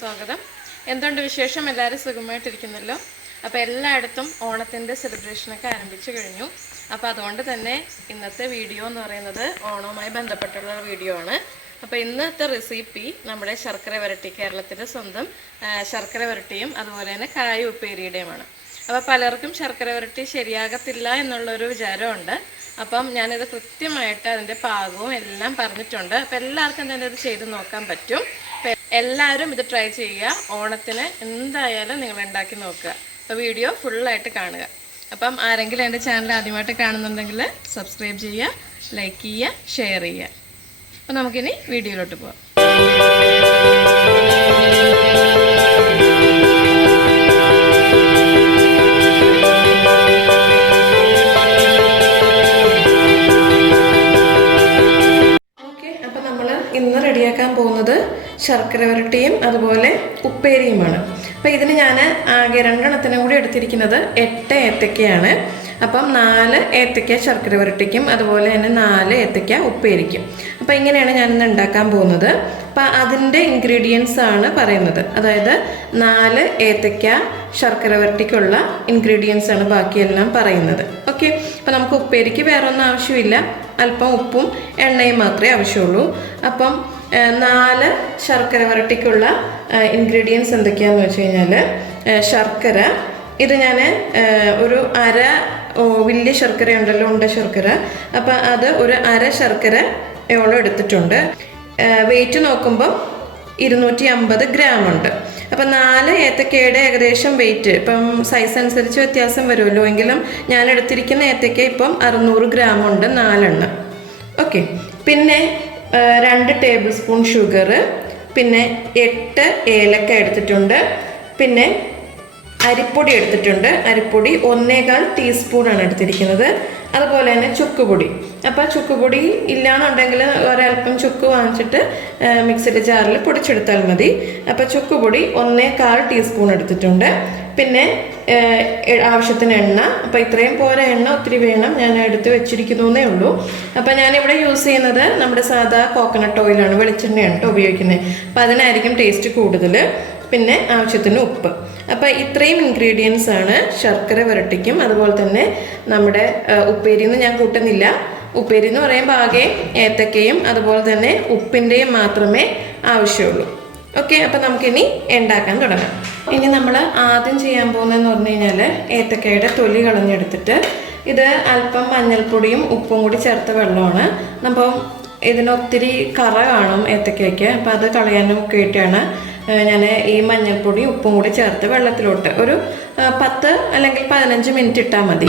സ്വാഗതം. എന്തുണ്ട് വിശേഷം? എല്ലാവരും സുഖമായിട്ടിരിക്കുന്നല്ലോ. അപ്പോൾ എല്ലായിടത്തും ഓണത്തിൻ്റെ സെലിബ്രേഷനൊക്കെ ആരംഭിച്ചു കഴിഞ്ഞു. അപ്പോൾ അതുകൊണ്ട് തന്നെ ഇന്നത്തെ വീഡിയോ എന്ന് പറയുന്നത് ഓണവുമായി ബന്ധപ്പെട്ടുള്ള വീഡിയോ ആണ്. അപ്പോൾ ഇന്നത്തെ റെസിപ്പി നമ്മുടെ ശർക്കര വരട്ടി, കേരളത്തിൻ്റെ സ്വന്തം ശർക്കര വരട്ടിയും അതുപോലെ തന്നെ കായ ഉപ്പേരിയുടെയുമാണ്. അപ്പോൾ പലർക്കും ശർക്കര വരട്ടി ശരിയാകത്തില്ല എന്നുള്ളൊരു വിചാരമുണ്ട്. അപ്പം ഞാനിത് കൃത്യമായിട്ട് അതിൻ്റെ പാകവും എല്ലാം പറഞ്ഞിട്ടുണ്ട്. അപ്പോൾ എല്ലാവർക്കും തന്നെ ഇത് ചെയ്ത് നോക്കാൻ പറ്റും. എല്ലാവരും ഇത് ട്രൈ ചെയ്യുക. ഓണത്തിന് എന്തായാലും നിങ്ങൾ ഉണ്ടാക്കി നോക്കുക. അപ്പോൾ വീഡിയോ ഫുള്ളായിട്ട് കാണുക. അപ്പം ആരെങ്കിലും എൻ്റെ ചാനൽ ആദ്യമായിട്ട് കാണുന്നുണ്ടെങ്കിൽ സബ്സ്ക്രൈബ് ചെയ്യുക, ലൈക്ക് ചെയ്യുക, ഷെയർ ചെയ്യുക. അപ്പോൾ നമുക്കിനി വീഡിയോയിലോട്ട് പോകാം. ഇന്ന് റെഡിയാക്കാൻ പോകുന്നത് ശർക്കര വരട്ടിയും അതുപോലെ ഉപ്പേരിയുമാണ്. അപ്പോൾ ഇതിന് ഞാൻ ആകെ 2 എണ്ണത്തിനും കൂടി എടുത്തിരിക്കുന്നത് 8 ഏത്തക്കയാണ്. അപ്പം 4 ഏത്തക്ക ശർക്കര വരട്ടിക്കും അതുപോലെ തന്നെ 4 ഏത്തക്ക ഉപ്പേരിക്കും. അപ്പോൾ ഇങ്ങനെയാണ് ഞാനിന്ന് ഉണ്ടാക്കാൻ പോകുന്നത്. അപ്പം അതിൻ്റെ ഇൻഗ്രീഡിയൻസ് ആണ് പറയുന്നത്. അതായത് 4 ഏത്തക്ക ശർക്കര വരട്ടിക്കുള്ള ഇൻഗ്രീഡിയൻസ് ആണ് ബാക്കിയെല്ലാം പറയുന്നത്. ഓക്കെ, അപ്പോൾ നമുക്ക് ഉപ്പേരിക്ക് വേറെ ഒന്നും ആവശ്യമില്ല. അല്പം ഉപ്പും എണ്ണയും മാത്രമേ ആവശ്യമുള്ളൂ. അപ്പം 4 ശർക്കര വരട്ടിക്കുള്ള ഇൻഗ്രീഡിയൻസ് എന്തൊക്കെയാണെന്ന് വെച്ച് കഴിഞ്ഞാൽ, ശർക്കര ഇത് ഞാൻ ഒരു വലിയ ശർക്കര ഉണ്ടല്ലോ, ഉണ്ട ശർക്കര, അപ്പം അത് ഒരു ശർക്കരയോളം എടുത്തിട്ടുണ്ട്. വെയിറ്റ് നോക്കുമ്പം 250 ഗ്രാം ഉണ്ട്. അപ്പം 4 ഏത്തക്കയുടെ ഏകദേശം വെയിറ്റ് ഇപ്പം സൈസ് അനുസരിച്ച് വ്യത്യാസം വരുമല്ലോ, എങ്കിലും ഞാൻ എടുത്തിരിക്കുന്ന ഏത്തക്ക ഇപ്പം 600 ഗ്രാം ഉണ്ട്, 4 എണ്ണം. ഓക്കെ, പിന്നെ 2 ടേബിൾ സ്പൂൺ ഷുഗർ, പിന്നെ 8 ഏലക്ക എടുത്തിട്ടുണ്ട്, പിന്നെ അരിപ്പൊടി എടുത്തിട്ടുണ്ട്. അരിപ്പൊടി 1/4 ടീസ്പൂണാണ് എടുത്തിരിക്കുന്നത്. അതുപോലെ തന്നെ ചുക്കുപൊടി. അപ്പോൾ ചുക്കുപൊടി ഇല്ലയെന്നുണ്ടെങ്കിൽ ഒരൽപ്പം ചുക്ക് വാങ്ങിച്ചിട്ട് മിക്സിയുടെ ജാറിൽ പൊടിച്ചെടുത്താൽ മതി. അപ്പോൾ ചുക്കുപൊടി 1/4 ടീസ്പൂൺ എടുത്തിട്ടുണ്ട്. പിന്നെ ആവശ്യത്തിന് എണ്ണ. അപ്പോൾ ഇത്രയും പോരാ, എണ്ണ ഒത്തിരി വേണം, ഞാൻ എടുത്ത് വെച്ചിരിക്കുന്നേ ഉള്ളൂ. അപ്പോൾ ഞാനിവിടെ യൂസ് ചെയ്യുന്നത് നമ്മുടെ സാധാ കോക്കനട്ട് ഓയിലാണ്, വെളിച്ചെണ്ണയാണ് കേട്ടോ ഉപയോഗിക്കുന്നത്. അപ്പോൾ അതിനായിരിക്കും ടേസ്റ്റ് കൂടുതൽ. പിന്നെ ആവശ്യത്തിന് ഉപ്പ്. അപ്പോൾ ഇത്രയും ഇൻഗ്രീഡിയൻസ് ആണ് ശർക്കര വരട്ടിക്കും അതുപോലെ തന്നെ നമ്മുടെ ഉപ്പേരിന്ന് ഞാൻ കൂട്ടുന്നില്ല. ഉപ്പേരി എന്ന് പറയുമ്പോൾ ആകെ ഏത്തക്കയും അതുപോലെ തന്നെ ഉപ്പിൻ്റെയും മാത്രമേ ആവശ്യമുള്ളൂ. ഓക്കെ, അപ്പോൾ നമുക്കിനി ഉണ്ടാക്കാൻ തുടങ്ങാം. ഇനി നമ്മൾ ആദ്യം ചെയ്യാൻ പോകുന്നതെന്ന് പറഞ്ഞു കഴിഞ്ഞാൽ, ഏത്തക്കയുടെ തൊലി കളഞ്ഞെടുത്തിട്ട് ഇത് അല്പം മഞ്ഞൾപ്പൊടിയും ഉപ്പും കൂടി ചേർത്ത വെള്ളമാണ്. അപ്പം ഇതിനൊത്തിരി കറ കാണും ഏത്തക്കയ്ക്ക്. അപ്പോൾ അത് കളയാനും ഒക്കെ ആയിട്ടാണ് ഞാൻ ഈ മഞ്ഞൾപ്പൊടി ഉപ്പും കൂടി ചേർത്ത് വെള്ളത്തിലോട്ട് ഒരു 10 അല്ലെങ്കിൽ 15 മിനിറ്റ് ഇട്ടാൽ മതി.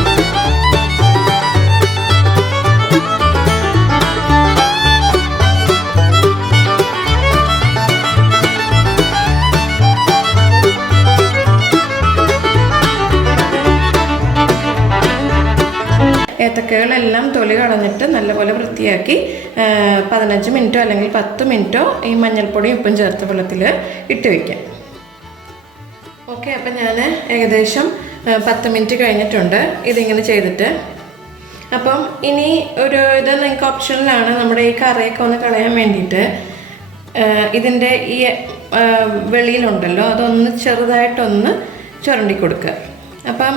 ഏത്തക്കകളെല്ലാം തൊലി കളഞ്ഞിട്ട് നല്ലപോലെ വൃത്തിയാക്കി 15 മിനിറ്റോ അല്ലെങ്കിൽ 10 മിനിറ്റോ ഈ മഞ്ഞൾപ്പൊടിയും ഉപ്പും ചേർത്ത് വെള്ളത്തിൽ ഇട്ട് വയ്ക്കാം. ഓക്കെ, അപ്പം ഞാൻ ഏകദേശം 10 മിനിറ്റ് കഴിഞ്ഞിട്ടുണ്ട് ഇതിങ്ങനെ ചെയ്തിട്ട്. അപ്പം ഇനി ഇത് നിങ്ങൾക്ക് ഓപ്ഷനിലാണ്. നമ്മുടെ ഈ കറിയൊക്കെ ഒന്ന് കളയാൻ വേണ്ടിയിട്ട് ഇതിൻ്റെ ഈ വെളിയിലുണ്ടല്ലോ അതൊന്ന് ചെറുതായിട്ടൊന്ന് ചുരണ്ടി കൊടുക്കുക. അപ്പം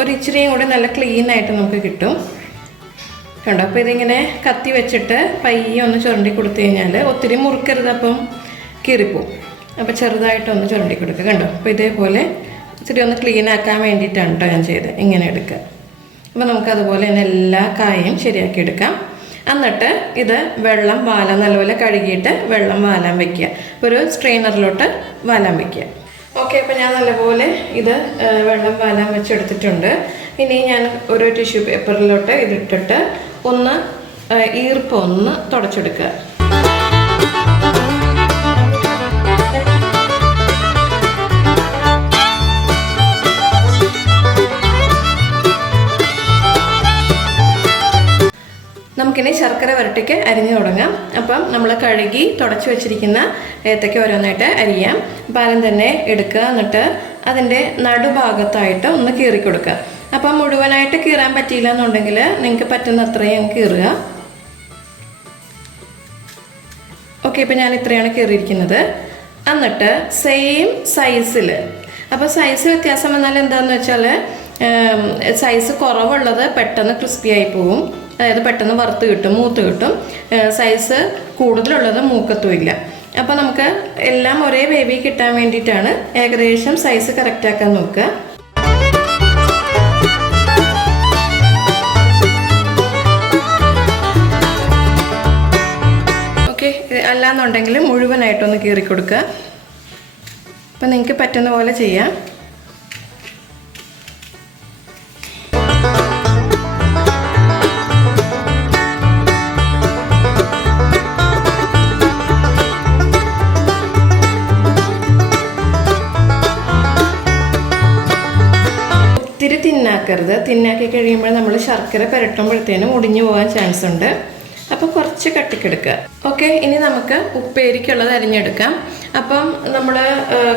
ഒരു ഇച്ചിരിയും കൂടി നല്ല ക്ലീനായിട്ട് നമുക്ക് കിട്ടും. കണ്ടോ? അപ്പോൾ ഇതിങ്ങനെ കത്തി വെച്ചിട്ട് പയ്യെ ഒന്ന് ചുരണ്ടി കൊടുത്തു കഴിഞ്ഞാൽ ഒത്തിരി മുറുക്കരുത്, അപ്പം കീറിപ്പോവും. അപ്പോൾ ചെറുതായിട്ടൊന്ന് ചുരണ്ടി കൊടുക്കുക. കണ്ടോ? അപ്പോൾ ഇതേപോലെ ഇച്ചിരി ഒന്ന് ക്ലീൻ ആക്കാൻ വേണ്ടിയിട്ടാണ് കേട്ടോ ഞാൻ ചെയ്തത്. ഇങ്ങനെ എടുക്കുക. അപ്പോൾ നമുക്കതുപോലെ തന്നെ എല്ലാ കായും ശരിയാക്കി എടുക്കാം. എന്നിട്ട് ഇത് വെള്ളം വാലാൻ നല്ലപോലെ കഴുകിയിട്ട് വെള്ളം വാലാൻ വയ്ക്കുക. ഒരു സ്ട്രെയിനറിലോട്ട് വാലാൻ വയ്ക്കുക. ഓക്കെ, അപ്പോൾ ഞാൻ നല്ലപോലെ ഇത് വെള്ളം വാലാൻ വെച്ചെടുത്തിട്ടുണ്ട്. ഇനി ഞാൻ ഒരു ടിഷ്യൂ പേപ്പറിലോട്ട് ഇതിട്ടിട്ട് ഒന്ന് ഈർപ്പം ഒന്ന് തുടച്ചെടുക്കുക. നമുക്കിനി ശർക്കര വരട്ടിക്ക് അരിഞ്ഞു തുടങ്ങാം. അപ്പം നമ്മൾ കഴുകി തുടച്ചു വെച്ചിരിക്കുന്ന ഏത്തയ്ക്ക ഓരോന്നായിട്ട് അരിയാം. അപ്പം ആദ്യം തന്നെ എടുക്കുക. എന്നിട്ട് അതിൻ്റെ നടുഭാഗത്തായിട്ട് ഒന്ന് കീറി കൊടുക്കുക. അപ്പം മുഴുവനായിട്ട് കീറാൻ പറ്റിയില്ല എന്നുണ്ടെങ്കിൽ നിങ്ങൾക്ക് പറ്റുന്ന അത്രയും കീറുക. ഓക്കെ, ഇപ്പം ഞാൻ ഇത്രയാണ് കീറിയിരിക്കുന്നത്. എന്നിട്ട് സെയിം സൈസിൽ, അപ്പോൾ സൈസ് വ്യത്യാസം വന്നാൽ എന്താണെന്ന് വെച്ചാൽ സൈസ് കുറവുള്ളത് പെട്ടെന്ന് ക്രിസ്പി ആയി പോവും, അതായത് പെട്ടെന്ന് വറുത്ത് കിട്ടും, മൂത്ത് കിട്ടും. സൈസ് കൂടുതലുള്ളത് മൂക്കത്തുമില്ല. അപ്പോൾ നമുക്ക് എല്ലാം ഒരേ വേവി കിട്ടാൻ വേണ്ടിയിട്ടാണ് ഏകദേശം സൈസ് കറക്റ്റാക്കാൻ നോക്കുക. ഓക്കെ, അല്ലാന്നുണ്ടെങ്കിൽ മുഴുവനായിട്ടൊന്ന് കീറി കൊടുക്കുക. അപ്പം നിങ്ങൾക്ക് പറ്റുന്ന പോലെ ചെയ്യാം. ഒത്തിരി തിന്നാക്കരുത്. തിന്നാക്കി കഴിയുമ്പോൾ നമ്മൾ ശർക്കര പുരട്ടുമ്പോഴത്തേനും ഒടിഞ്ഞു പോകാൻ ചാൻസ് ഉണ്ട്. അപ്പോൾ കുറച്ച് കട്ടിക്കെടുക്കുക. ഓക്കെ, ഇനി നമുക്ക് ഉപ്പേരിക്കുള്ളത് അരിഞ്ഞെടുക്കാം. അപ്പം നമ്മൾ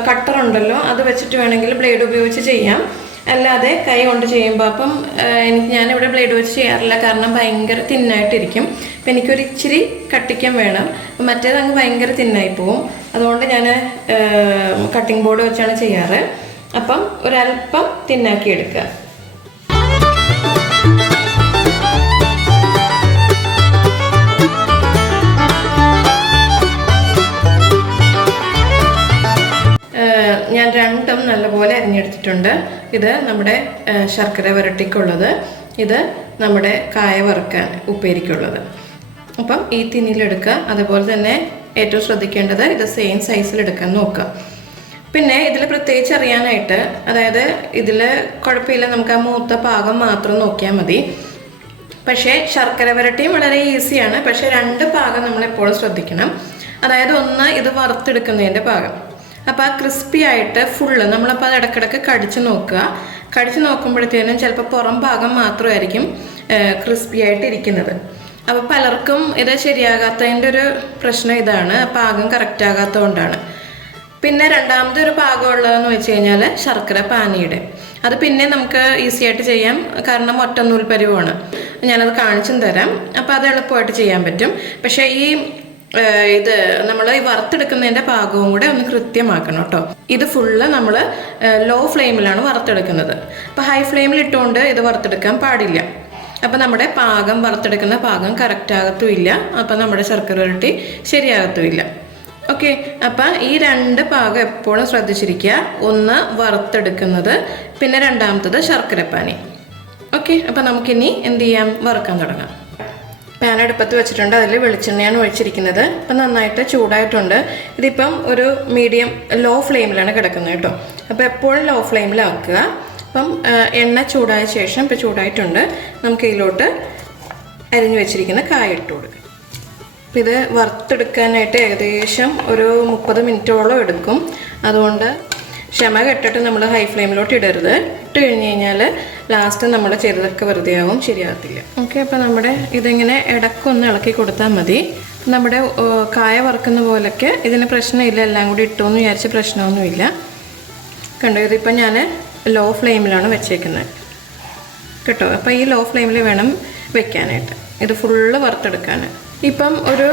കട്ടറുണ്ടല്ലോ, അത് വെച്ചിട്ട് വേണമെങ്കിൽ ബ്ലേഡ് ഉപയോഗിച്ച് ചെയ്യാം, അല്ലാതെ കൈ കൊണ്ട് ചെയ്യുമ്പോൾ. അപ്പം ഞാനിവിടെ ബ്ലേഡ് വെച്ച് ചെയ്യാറില്ല, കാരണം ഭയങ്കര തിന്നായിട്ടിരിക്കും. അപ്പം എനിക്കൊരു ഇച്ചിരി കട്ടിക്കാൻ വേണം, മറ്റേത് അങ്ങ് ഭയങ്കര തിന്നായി പോവും. അതുകൊണ്ട് ഞാൻ കട്ടിംഗ് ബോർഡ് വെച്ചാണ് ചെയ്യാറ്. അപ്പം ഒരല്പം തിന്നാക്കി എടുക്കുക. ഞാൻ രണ്ടും നല്ലപോലെ അരിഞ്ഞെടുത്തിട്ടുണ്ട്. ഇത് നമ്മുടെ ശർക്കര വരട്ടിക്കുള്ളത്, ഇത് നമ്മുടെ കായ വറുക്കാൻ ഉപ്പേരിക്കുള്ളത്. അപ്പം ഈ തിന്നിലെടുക്കുക. അതുപോലെ തന്നെ ഏറ്റവും ശ്രദ്ധിക്കേണ്ടത് ഇത് സെയിം സൈസിലെടുക്കാൻ നോക്കുക. പിന്നെ ഇതിൽ പ്രത്യേകിച്ച് അറിയാനായിട്ട്, അതായത് ഇതിൽ കുഴപ്പമില്ല, നമുക്ക് ആ മൂത്ത പാകം മാത്രം നോക്കിയാൽ മതി. പക്ഷേ ശർക്കര വരട്ടിയും വളരെ ഈസിയാണ്, പക്ഷേ രണ്ട് പാകം നമ്മളെപ്പോഴും ശ്രദ്ധിക്കണം. അതായത് ഒന്ന്, ഇത് വറുത്തെടുക്കുന്നതിൻ്റെ പാകം. അപ്പോൾ ആ ക്രിസ്പി ആയിട്ട് ഫുള്ള് നമ്മളപ്പോൾ അത് ഇടയ്ക്കിടയ്ക്ക് കടിച്ച് നോക്കുക. കടിച്ച് നോക്കുമ്പോഴത്തേനും ചിലപ്പോൾ പുറം ഭാഗം മാത്രമായിരിക്കും ക്രിസ്പി ആയിട്ട് ഇരിക്കുന്നത്. അപ്പോൾ പലർക്കും ഇത് ശരിയാകാത്തതിൻ്റെ ഒരു പ്രശ്നം ഇതാണ്, പാകം കറക്റ്റ് ആകാത്തതുകൊണ്ടാണ്. പിന്നെ രണ്ടാമതൊരു പാകമുള്ളതെന്ന് വെച്ച് കഴിഞ്ഞാൽ ശർക്കര പാനിയുടെ, അത് പിന്നെ നമുക്ക് ഈസി ആയിട്ട് ചെയ്യാം, കാരണം ഒറ്റ നൂൽ പരിവാണ്. ഞാനത് കാണിച്ചും തരാം. അപ്പോൾ അത് എളുപ്പമായിട്ട് ചെയ്യാൻ പറ്റും. പക്ഷേ ഇത് നമ്മൾ ഈ വറുത്തെടുക്കുന്നതിൻ്റെ പാകവും കൂടെ ഒന്ന് കൃത്യമാക്കണം കേട്ടോ. ഇത് ഫുള്ള് നമ്മൾ ലോ ഫ്ലെയിമിലാണ് വറുത്തെടുക്കുന്നത്. അപ്പോൾ ഹൈ ഫ്ലെയിമിൽ ഇട്ടുകൊണ്ട് ഇത് വറുത്തെടുക്കാൻ പാടില്ല. അപ്പോൾ നമ്മുടെ പാകം, വറുത്തെടുക്കുന്ന പാകം കറക്റ്റ് ആകത്തുമില്ല. അപ്പോൾ നമ്മുടെ ശർക്കര വരട്ടി ശരിയാകത്തുമില്ല. ഓക്കെ, അപ്പം ഈ രണ്ട് പാകം എപ്പോഴും ശ്രദ്ധിച്ചിരിക്കുക. ഒന്ന് വറുത്തെടുക്കുന്നത്, പിന്നെ രണ്ടാമത്തത് ശർക്കരപ്പാനി. ഓക്കെ, അപ്പം നമുക്കിനി എന്ത് ചെയ്യാം, വറുക്കാൻ തുടങ്ങാം. പാൻ അടുപ്പത്ത് വെച്ചിട്ടുണ്ട്, അതിൽ വെളിച്ചെണ്ണയാണ് ഒഴിച്ചിരിക്കുന്നത്. അപ്പം നന്നായിട്ട് ചൂടായിട്ടുണ്ട്. ഇതിപ്പം ഒരു മീഡിയം ലോ ഫ്ലെയിമിലാണ് കിടക്കുന്നത് കേട്ടോ. അപ്പോൾ എപ്പോഴും ലോ ഫ്ലെയിമിലാക്കുക. അപ്പം എണ്ണ ചൂടായ ശേഷം, ഇപ്പോൾ ചൂടായിട്ടുണ്ട്, നമുക്ക് ഇതിലോട്ട് അരിഞ്ഞു വെച്ചിരിക്കുന്ന കായ ഇട്ട് കൊടുക്കുക. അപ്പം ഇത് വറുത്തെടുക്കാനായിട്ട് ഏകദേശം ഒരു 30 മിനിറ്റോളം എടുക്കും. അതുകൊണ്ട് ക്ഷമ കെട്ടിട്ട് നമ്മൾ ഹൈ ഫ്ലെയിമിലോട്ട് ഇടരുത്. ഇട്ട് കഴിഞ്ഞ് കഴിഞ്ഞാൽ ലാസ്റ്റ് നമ്മൾ ചെയ്തതൊക്കെ വെറുതെ ആവും, ശരിയാകത്തില്ല. ഓക്കെ, അപ്പോൾ നമ്മുടെ ഇതിങ്ങനെ ഇടക്കൊന്ന് ഇളക്കി കൊടുത്താൽ മതി. നമ്മുടെ കായ വറുക്കുന്ന പോലൊക്കെ ഇതിന് പ്രശ്നമില്ല. എല്ലാം കൂടി ഇട്ടുമെന്ന് വിചാരിച്ച് പ്രശ്നമൊന്നുമില്ല. കണ്ടോ, ഇതിപ്പോൾ ഞാൻ ലോ ഫ്ലെയിമിലാണ് വെച്ചേക്കുന്നത് കേട്ടോ. അപ്പോൾ ഈ ലോ ഫ്ലെയിമിൽ വേണം വെക്കാനായിട്ട്, ഇത് ഫുള്ള് വറുത്തെടുക്കാൻ. ഇപ്പം ഒരു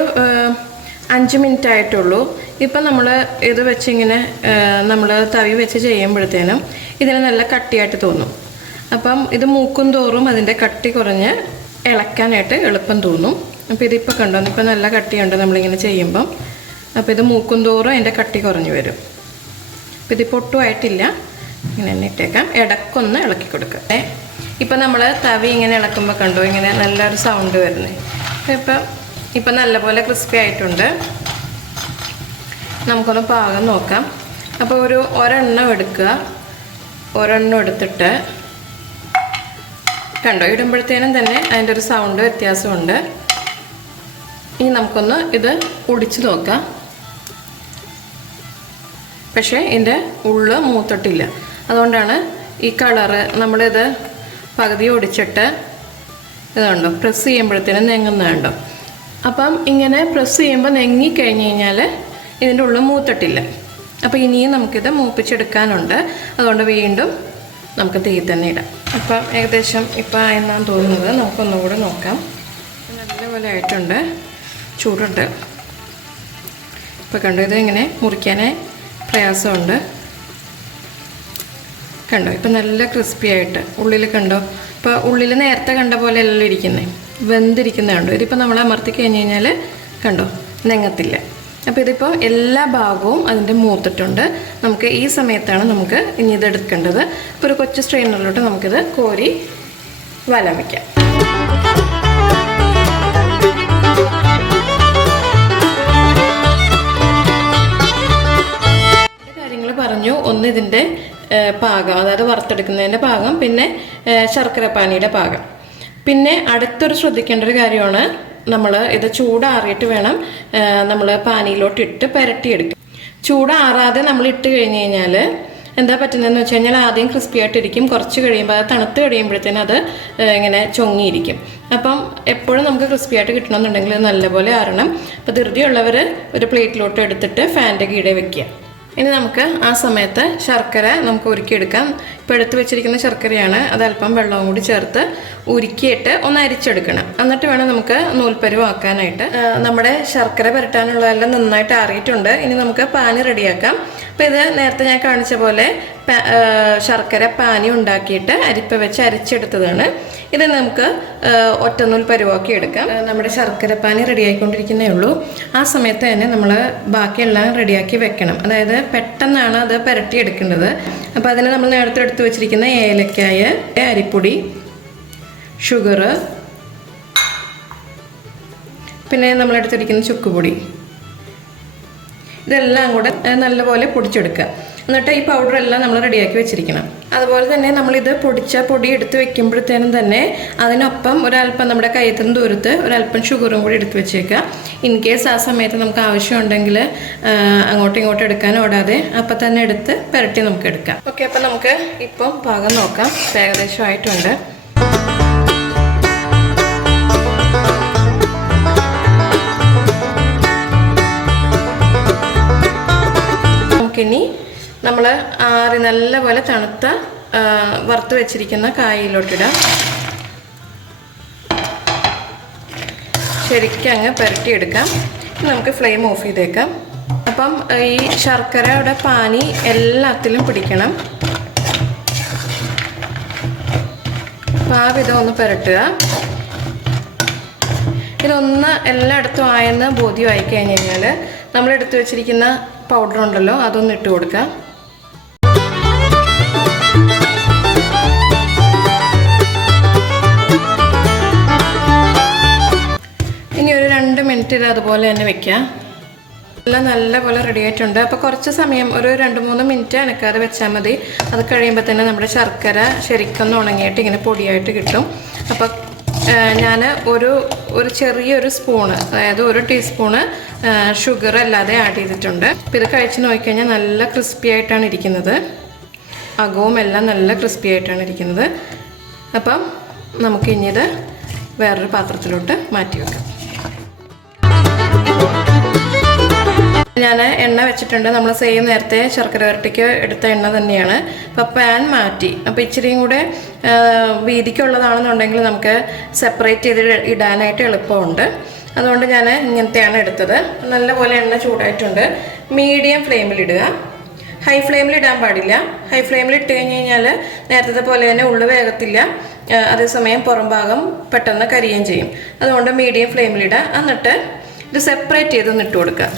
5 മിനിറ്റ് ആയിട്ടുള്ളൂ. ഇപ്പം നമ്മൾ ഇത് വെച്ചിങ്ങനെ നമ്മൾ തവി വെച്ച് ചെയ്യുമ്പോഴത്തേനും ഇതിന് നല്ല കട്ടിയായിട്ട് തോന്നും. അപ്പം ഇത് മൂക്കും തോറും അതിൻ്റെ കട്ടി കുറഞ്ഞ് ഇളക്കാനായിട്ട് എളുപ്പം തോന്നും. അപ്പോൾ ഇതിപ്പോൾ കണ്ടോ, ഇപ്പം നല്ല കട്ടിയുണ്ട് നമ്മളിങ്ങനെ ചെയ്യുമ്പം. അപ്പോൾ ഇത് മൂക്കും തോറും അതിൻ്റെ കട്ടി കുറഞ്ഞു വരും. അപ്പോൾ ഇതിപ്പോൾ ഒട്ടുമായിട്ടില്ല, ഇങ്ങനെ തന്നെ ഇട്ടേക്കാം. ഇടക്കൊന്ന് ഇളക്കി കൊടുക്കുക. ഇപ്പം നമ്മൾ തവി ഇങ്ങനെ ഇളക്കുമ്പോൾ കണ്ടോ, ഇങ്ങനെ നല്ലൊരു സൗണ്ട് വരുന്നത്. ഇപ്പം നല്ലപോലെ ക്രിസ്പി ആയിട്ടുണ്ട്. നമുക്കൊന്ന് പാകം നോക്കാം. അപ്പോൾ ഒരെണ്ണം എടുക്കുക. ഒരെണ്ണം എടുത്തിട്ട് കണ്ടോ, ഇടുമ്പോഴത്തേനും തന്നെ അതിൻ്റെ ഒരു സൗണ്ട് വ്യത്യാസമുണ്ട്. ഇനി നമുക്കൊന്ന് ഇത് ഒടിച്ച് നോക്കാം. പക്ഷേ ഇതിൻ്റെ ഉള്ള് മൂത്തിട്ടില്ല. അതുകൊണ്ടാണ് ഈ കളറ്. നമ്മളിത് പകുതി ഒടിച്ചിട്ട് ഇതുണ്ടോ, പ്രസ് ചെയ്യുമ്പോഴത്തേനും നെങ്ങുന്നുണ്ടോ. അപ്പം ഇങ്ങനെ പ്രസ് ചെയ്യുമ്പോൾ നെങ്ങിക്കഴിഞ്ഞ് കഴിഞ്ഞാൽ ഇതിൻ്റെ ഉള്ളിൽ മൂത്തിട്ടില്ല. അപ്പോൾ ഇനിയും നമുക്കിത് മൂപ്പിച്ചെടുക്കാനുണ്ട്. അതുകൊണ്ട് വീണ്ടും നമുക്ക് തീ തന്നെ ഇടാം. അപ്പം ഏകദേശം ഇപ്പം ആയെന്നാണ് തോന്നുന്നത്. നമുക്കൊന്നുകൂടെ നോക്കാം. നല്ലപോലെ ആയിട്ടുണ്ട്, ചൂടുണ്ട്. ഇപ്പോൾ കണ്ടോ, ഇത് ഇങ്ങനെ മുറിക്കാനേ പ്രയാസമുണ്ട്. കണ്ടോ, ഇപ്പം നല്ല ക്രിസ്പി ആയിട്ട് ഉള്ളിൽ കണ്ടോ. ഇപ്പോൾ ഉള്ളിൽ നേരത്തെ കണ്ട പോലെ എല്ലാം ഇരിക്കുന്നത്, വെന്തിരിക്കുന്നത് കണ്ടോ. ഇതിപ്പോൾ നമ്മൾ അമർത്തി കഴിഞ്ഞ് കഴിഞ്ഞാൽ കണ്ടോ നെങ്ങത്തില്ല. അപ്പോൾ ഇതിപ്പോൾ എല്ലാ ഭാഗവും അതിൻ്റെ മൂത്തിട്ടുണ്ട്. നമുക്ക് ഈ സമയത്താണ് നമുക്ക് ഇനി ഇത് എടുക്കേണ്ടത്. ഇപ്പോൾ ഒരു കൊച്ചു സ്ട്രെയിനറിലോട്ട് നമുക്കിത് കോരി വലം വയ്ക്കാം. കാര്യങ്ങൾ പറഞ്ഞു. ഒന്ന് ഇതിൻ്റെ പാകം, അതായത് വറുത്തെടുക്കുന്നതിൻ്റെ പാകം, പിന്നെ ശർക്കര പാനിയുടെ പാകം. പിന്നെ അടുത്തൊരു ശ്രദ്ധിക്കേണ്ട ഒരു കാര്യമാണ്, നമ്മൾ ഇത് ചൂടാറിയിട്ട് വേണം നമ്മൾ പാനിയിലോട്ട് ഇട്ട് പുരട്ടിയെടുക്കും. ചൂടാറാതെ നമ്മൾ ഇട്ട് കഴിഞ്ഞ് കഴിഞ്ഞാൽ എന്താ പറ്റുന്നതെന്ന് വെച്ച് കഴിഞ്ഞാൽ ആദ്യം ക്രിസ്പി ആയിട്ടിരിക്കും, കുറച്ച് കഴിയുമ്പോൾ അത് തണുത്ത് കഴിയുമ്പോഴത്തേനും അത് ഇങ്ങനെ ചൊങ്ങിയിരിക്കും. അപ്പം എപ്പോഴും നമുക്ക് ക്രിസ്പി ആയിട്ട് കിട്ടണമെന്നുണ്ടെങ്കിൽ നല്ലപോലെ ആറണം. അപ്പോൾ ധൃതിയുള്ളവർ ഒരു പ്ലേറ്റിലോട്ട് എടുത്തിട്ട് ഫാൻ്റെ കീഴെ വെക്കുക. ഇനി നമുക്ക് ആ സമയത്ത് ശർക്കര നമുക്ക് ഉരുക്കിയെടുക്കാം. ഇപ്പോൾ എടുത്ത് വെച്ചിരിക്കുന്ന ശർക്കരയാണ്, അത് അല്പം വെള്ളവും കൂടി ചേർത്ത് ഉരുക്കിയിട്ട് ഒന്ന് അരിച്ചെടുക്കണം. എന്നിട്ട് വേണം നമുക്ക് നൂൽപ്പരുവാക്കാനായിട്ട്. നമ്മുടെ ശർക്കര പുരട്ടാനുള്ളതെല്ലാം നന്നായിട്ട് ആറിയിട്ടുണ്ട്. ഇനി നമുക്ക് പാനി റെഡിയാക്കാം. അപ്പോൾ ഇത് നേരത്തെ ഞാൻ കാണിച്ച പോലെ ശർക്കര പാനി ഉണ്ടാക്കിയിട്ട് അരിപ്പ വെച്ച് അരിച്ചെടുത്തതാണ്. ഇത് നമുക്ക് ഒറ്റനൂൽ പരുവാക്കി എടുക്കാം. നമ്മുടെ ശർക്കര പാനി റെഡിയായിക്കൊണ്ടിരിക്കുന്നേ ഉള്ളൂ. ആ സമയത്ത് തന്നെ നമ്മൾ ബാക്കിയെല്ലാം റെഡിയാക്കി വെക്കണം. അതായത് പെട്ടെന്നാണ് അത് പുരട്ടിയെടുക്കേണ്ടത്. അപ്പോൾ അതിന് നമ്മൾ നേരത്തെ എടുത്ത് വെച്ചിരിക്കുന്ന ഏലക്കായ, അരിപ്പൊടി, ഷുഗർ, പിന്നെ നമ്മളെടുത്തിരിക്കുന്ന ചുക്കുപൊടി, ഇതെല്ലാം കൂടെ നല്ലപോലെ പൊടിച്ചെടുക്കുക. എന്നിട്ട് ഈ പൗഡറെല്ലാം നമ്മൾ റെഡിയാക്കി വെച്ചിരിക്കണം. അതുപോലെ തന്നെ നമ്മളിത് പൊടിച്ച പൊടി എടുത്ത് വെക്കുമ്പോഴത്തേനും തന്നെ അതിനൊപ്പം ഒരല്പം നമ്മുടെ കയ്യത്തിന് ദൂരത്ത് ഒരല്പം ഷുഗറും കൂടി എടുത്ത് വെച്ചേക്കുക. ഇൻ കേസ് ആ സമയത്ത് നമുക്ക് ആവശ്യമുണ്ടെങ്കിൽ അങ്ങോട്ടും ഇങ്ങോട്ടും എടുക്കാൻ ഓടാതെ അപ്പം തന്നെ എടുത്ത് പുരട്ടി നമുക്ക് എടുക്കാം. ഓക്കെ, അപ്പം നമുക്ക് ഇപ്പം പാകം നോക്കാം. ഏകദേശമായിട്ടുണ്ട്. നമുക്കിനി നമ്മൾ ആറി നല്ലപോലെ തണുത്ത വറുത്ത് വെച്ചിരിക്കുന്ന കായയിലോട്ടിടാം. ശരിക്കും അങ്ങ് പുരട്ടിയെടുക്കാം. നമുക്ക് ഫ്ലെയിം ഓഫ് ചെയ്തേക്കാം. അപ്പം ഈ ശർക്കരയുടെ പാനി എല്ലാത്തിലും പിടിക്കണം. അപ്പോൾ ആ വിധം ഒന്ന് പുരട്ടുക. ഇതൊന്ന് എല്ലായിടത്തും ആയെന്ന് ബോധ്യമായി കഴിഞ്ഞ് കഴിഞ്ഞാൽ നമ്മൾ എടുത്തു വെച്ചിരിക്കുന്ന പൗഡർ ഉണ്ടല്ലോ, അതൊന്ന് ഇട്ട് കൊടുക്കാം. ഇനി ഒരു 2 മിനിറ്റ് ഇത് അതുപോലെ തന്നെ വെക്കാം. എല്ലാം നല്ലപോലെ റെഡി ആയിട്ടുണ്ട്. അപ്പോൾ കുറച്ച് സമയം ഒരു 2-3 മിനിറ്റ് അനക്കാതെ വെച്ചാൽ മതി. അത് കഴിയുമ്പോൾ തന്നെ നമ്മുടെ ശർക്കര ശരിക്കൊന്ന് ഉണങ്ങിയിട്ട് ഇങ്ങനെ പൊടിയായിട്ട് കിട്ടും. അപ്പോൾ ഞാൻ ഒരു ചെറിയൊരു സ്പൂണ്, അതായത് 1 ടീസ്പൂണ് ഷുഗർ അല്ലാതെ ആഡ് ചെയ്തിട്ടുണ്ട്. അപ്പോൾ ഇത് കഴിച്ച് നോക്കിക്കഴിഞ്ഞാൽ നല്ല ക്രിസ്പി ആയിട്ടാണ് ഇരിക്കുന്നത്. അകവും എല്ലാം നല്ല ക്രിസ്പി ആയിട്ടാണ് ഇരിക്കുന്നത്. അപ്പം നമുക്കിനി ഇത് വേറൊരു പാത്രത്തിലോട്ട് മാറ്റി വെക്കാം. ഞാൻ എണ്ണ വെച്ചിട്ടുണ്ട്. നമ്മൾ സെയിം നേരത്തെ ശർക്കര വരട്ടിക്ക് എടുത്ത എണ്ണ തന്നെയാണ്. അപ്പോൾ പാൻ മാറ്റി. അപ്പോൾ ഇച്ചിരിയും കൂടെ വീതിക്കുള്ളതാണെന്നുണ്ടെങ്കിൽ നമുക്ക് സെപ്പറേറ്റ് ചെയ്ത് ഇടാനായിട്ട് എളുപ്പമുണ്ട്. അതുകൊണ്ട് ഞാൻ ഇങ്ങനത്തെയാണ് എടുത്തത്. നല്ലപോലെ എണ്ണ ചൂടായിട്ടുണ്ട്. മീഡിയം ഫ്ലെയിമിലിടുക, ഹൈ ഫ്ലെയിമിൽ ഇടാൻ പാടില്ല. ഹൈ ഫ്ലെയിമിൽ ഇട്ട് കഴിഞ്ഞ് കഴിഞ്ഞാൽ നേരത്തെ പോലെ തന്നെ ഉള്ളു വേഗത്തില്ല, അതേസമയം പുറം ഭാഗം പെട്ടെന്ന് കരിയുകയും ചെയ്യും. അതുകൊണ്ട് മീഡിയം ഫ്ലെയിമിലിടുക. എന്നിട്ട് ഇത് സെപ്പറേറ്റ് ചെയ്തൊന്ന് ഇട്ട് കൊടുക്കുക.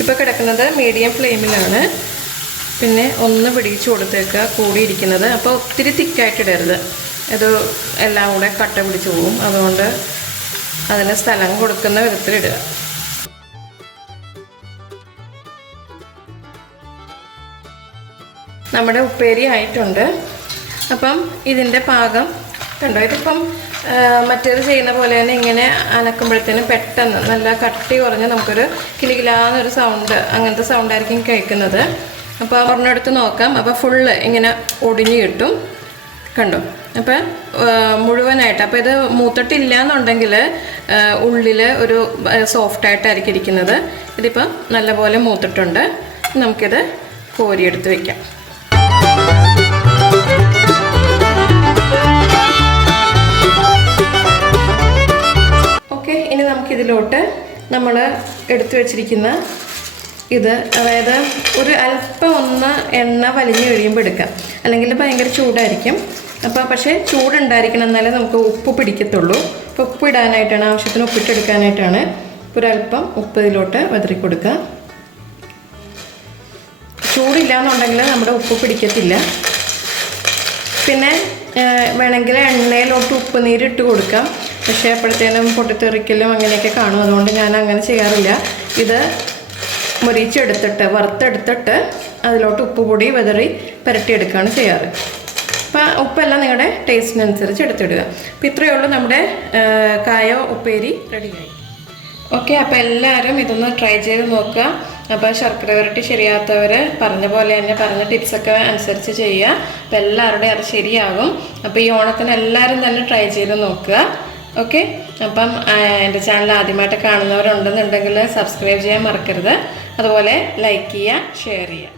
ഇപ്പോൾ കിടക്കുന്നത് മീഡിയം ഫ്ലെയിമിലാണ്. പിന്നെ ഒന്ന് പിടിച്ചു കൊടുത്തേക്കുക കൂടിയിരിക്കുന്നത്. അപ്പോൾ ഒത്തിരി തിക്കായിട്ട് ഇടരുത്, ഇത് എല്ലാം കൂടെ കട്ട പിടിച്ച് പോകും. അതുകൊണ്ട് അതിന് സ്ഥലം കൊടുക്കുന്ന വിധത്തിലിടുക. നമ്മുടെ ഉപ്പേരി ആയിട്ടുണ്ട്. അപ്പം ഇതിൻ്റെ പാകം കണ്ടോ. ഇതിപ്പം മറ്റേത് ചെയ്യുന്ന പോലെ തന്നെ ഇങ്ങനെ അനക്കുമ്പോഴത്തേനും പെട്ടെന്ന് നല്ല കട്ടി കുറഞ്ഞ് നമുക്കൊരു കിലുകിലാന്നൊരു സൗണ്ട്, അങ്ങനത്തെ സൗണ്ടായിരിക്കും കേൾക്കുന്നത്. അപ്പോൾ ഒരെണ്ണെടുത്ത് നോക്കാം. അപ്പോൾ ഫുള്ള് ഇങ്ങനെ ഒടിഞ്ഞ് കിട്ടും കണ്ടോ. അപ്പം മുഴുവനായിട്ട്, അപ്പോൾ ഇത് മൂത്തിട്ടില്ല എന്നുണ്ടെങ്കിൽ ഉള്ളിൽ ഒരു സോഫ്റ്റായിട്ടായിരിക്കും ഇരിക്കുന്നത്. ഇതിപ്പം നല്ലപോലെ മൂത്തിട്ടുണ്ട്. നമുക്കിത് കോരിയെടുത്ത് വയ്ക്കാം. ഇതിലോട്ട് നമ്മൾ എടുത്തു വച്ചിരിക്കുന്ന ഇത്, അതായത് ഒരു അല്പം ഒന്ന് എണ്ണ വലിഞ്ഞ് കഴിയുമ്പോൾ എടുക്കാം, അല്ലെങ്കിൽ ഭയങ്കര ചൂടായിരിക്കും. അപ്പോൾ പക്ഷേ ചൂടുണ്ടായിരിക്കണം, എന്നാലേ നമുക്ക് ഉപ്പ് പിടിക്കത്തുള്ളൂ. അപ്പോൾ ഉപ്പ് ഇടാനായിട്ടാണ്, ആവശ്യത്തിന് ഉപ്പിട്ടെടുക്കാനായിട്ടാണ്. ഒരല്പം ഉപ്പ് ഇതിലോട്ട് വിതറി കൊടുക്കുക. ചൂടില്ല എന്നുണ്ടെങ്കിൽ നമ്മുടെ ഉപ്പ് പിടിക്കത്തില്ല. പിന്നെ വേണമെങ്കിൽ എണ്ണയിലോട്ട് ഉപ്പ് നീരിട്ട് കൊടുക്കാം, പക്ഷേ അപ്പോഴത്തേനും പൊട്ടിത്തെറിക്കലും അങ്ങനെയൊക്കെ കാണും. അതുകൊണ്ട് ഞാൻ അങ്ങനെ ചെയ്യാറില്ല. ഇത് മുരിച്ചെടുത്തിട്ട് വറുത്തെടുത്തിട്ട് അതിലോട്ട് ഉപ്പ് പൊടി വിതറി പുരട്ടിയെടുക്കുകയാണ് ചെയ്യാറ്. അപ്പോൾ ഉപ്പെല്ലാം നിങ്ങളുടെ ടേസ്റ്റിനനുസരിച്ച് എടുത്തിടുക. അപ്പോൾ ഇത്രയേ ഉള്ളൂ, നമ്മുടെ കായ ഉപ്പേരി റെഡിയായി. ഓക്കെ, അപ്പോൾ എല്ലാവരും ഇതൊന്ന് ട്രൈ ചെയ്ത് നോക്കുക. അപ്പോൾ ശർക്കര വരട്ടി ശരിയാത്തവർ പറഞ്ഞ പോലെ തന്നെ പറഞ്ഞ ടിപ്സൊക്കെ അനുസരിച്ച് ചെയ്യുക. അപ്പോൾ എല്ലാവരുടെയും അത് ശരിയാകും. അപ്പോൾ ഈ ഓണത്തിന് എല്ലാവരും തന്നെ ട്രൈ ചെയ്ത് നോക്കുക. ഓക്കെ, അപ്പം എൻ്റെ ചാനൽ ആദ്യമായിട്ട് കാണുന്നവരുണ്ടെന്നുണ്ടെങ്കിൽ സബ്സ്ക്രൈബ് ചെയ്യാൻ മറക്കരുത്. അതുപോലെ ലൈക്ക് ചെയ്യുക, ഷെയർ ചെയ്യുക.